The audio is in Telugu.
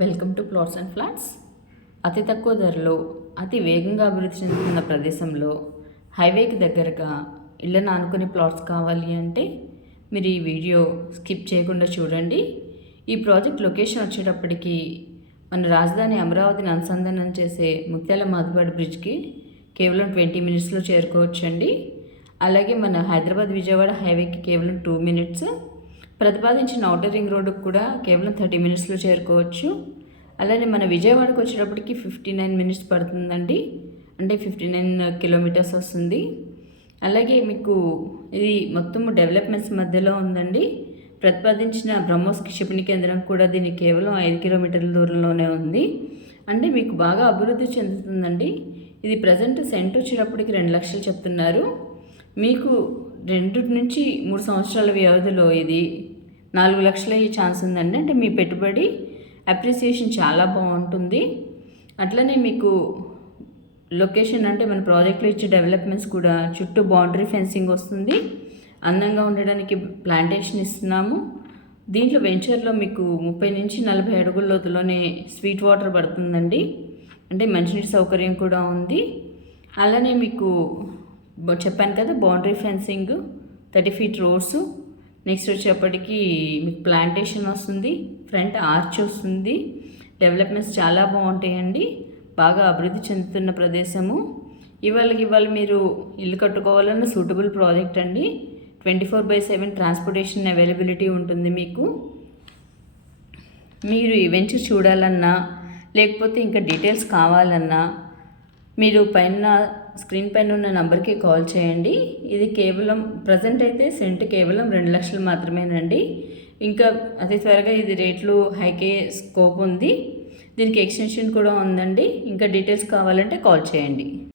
Welcome to plots and flats అతి తక్కువ ధరలో అతి వేగంగా అభివృద్ధి చెందుతున్న ప్రదేశంలో హైవేకి దగ్గరగా ఇళ్ళను ఆనుకునే ప్లాట్స్ కావాలి అంటే మీరు ఈ వీడియో స్కిప్ చేయకుండా చూడండి. ఈ ప్రాజెక్ట్ లొకేషన్ వచ్చేటప్పటికి మన రాజధాని అమరావతిని అనుసంధానం చేసే ముత్యాల మాధుబాడ్ బ్రిడ్జ్కి కేవలం ట్వంటీ మినిట్స్లో చేరుకోవచ్చండి. అలాగే మన హైదరాబాద్ విజయవాడ హైవేకి కేవలం టూ మినిట్స్ ప్రతిపాదించిన ఔటర్ రింగ్ రోడ్డుకు కూడా కేవలం థర్టీ మినిట్స్లో చేరుకోవచ్చు. అలానే మన విజయవాడకు వచ్చేటప్పటికి ఫిఫ్టీ నైన్ మినిట్స్ పడుతుందండి. అంటే ఫిఫ్టీ నైన్ కిలోమీటర్స్ వస్తుంది. అలాగే మీకు ఇది మొత్తం డెవలప్మెంట్స్ మధ్యలో ఉందండి. ప్రతిపాదించిన బ్రహ్మోస్ క్షిపణి కేంద్రం కూడా దీన్ని కేవలం ఐదు కిలోమీటర్ల దూరంలోనే ఉంది. అంటే మీకు బాగా అభివృద్ధి చెందుతుందండి. ఇది ప్రజెంట్ సెంట్ వచ్చేటప్పటికి రెండు లక్షలు చెప్తున్నారు. మీకు రెండు నుంచి మూడు సంవత్సరాల వ్యవధిలో ఇది నాలుగు లక్షలు అయ్యే ఛాన్స్ ఉందండి. అంటే మీ పెట్టుబడి అప్రిసియేషన్ చాలా బాగుంటుంది. అట్లనే మీకు లొకేషన్ అంటే మన ప్రాజెక్ట్లో ఇచ్చే డెవలప్మెంట్స్ కూడా చుట్టూ బౌండరీ ఫెన్సింగ్ వస్తుంది. అందంగా ఉండడానికి ప్లాంటేషన్ ఇస్తున్నాము. దీంట్లో వెంచర్లో మీకు ముప్పై నుంచి నలభై అడుగుల లోతులోనే స్వీట్ వాటర్ పడుతుందండి. అంటే మంచినీటి సౌకర్యం కూడా ఉంది. అలానే మీకు చెప్పాను కదా boundary fencing thirty feet roads next వచ్చేప్పటికి మీకు ప్లాంటేషన్ వస్తుంది ఫ్రంట్ ఆర్చ్ వస్తుంది. డెవలప్మెంట్స్ చాలా బాగుంటాయండి బాగా అభివృద్ధి చెందుతున్న ప్రదేశము. ఇవాళకి ఇవాళ మీరు ఇల్లు కట్టుకోవాలన్న సూటబుల్ ప్రాజెక్ట్ అండి. Twenty four by seven transportation availability ఉంటుంది మీకు. మీరు ఈ వెంచర్ చూడాలన్నా లేకపోతే ఇంకా డీటెయిల్స్ కావాలన్నా మీరు పైన స్క్రీన్ పైన ఉన్న నంబర్కి కాల్ చేయండి. ఇది కేవలం ప్రజెంట్ అయితే సెంట్ కేవలం రెండు లక్షలు మాత్రమేనండి. ఇంకా అతి త్వరగా ఇది రేట్లు హైకే స్కోప్ ఉంది. దీనికి ఎక్స్టెన్షన్ కూడా ఉందండి. ఇంకా డీటెయిల్స్ కావాలంటే కాల్ చేయండి.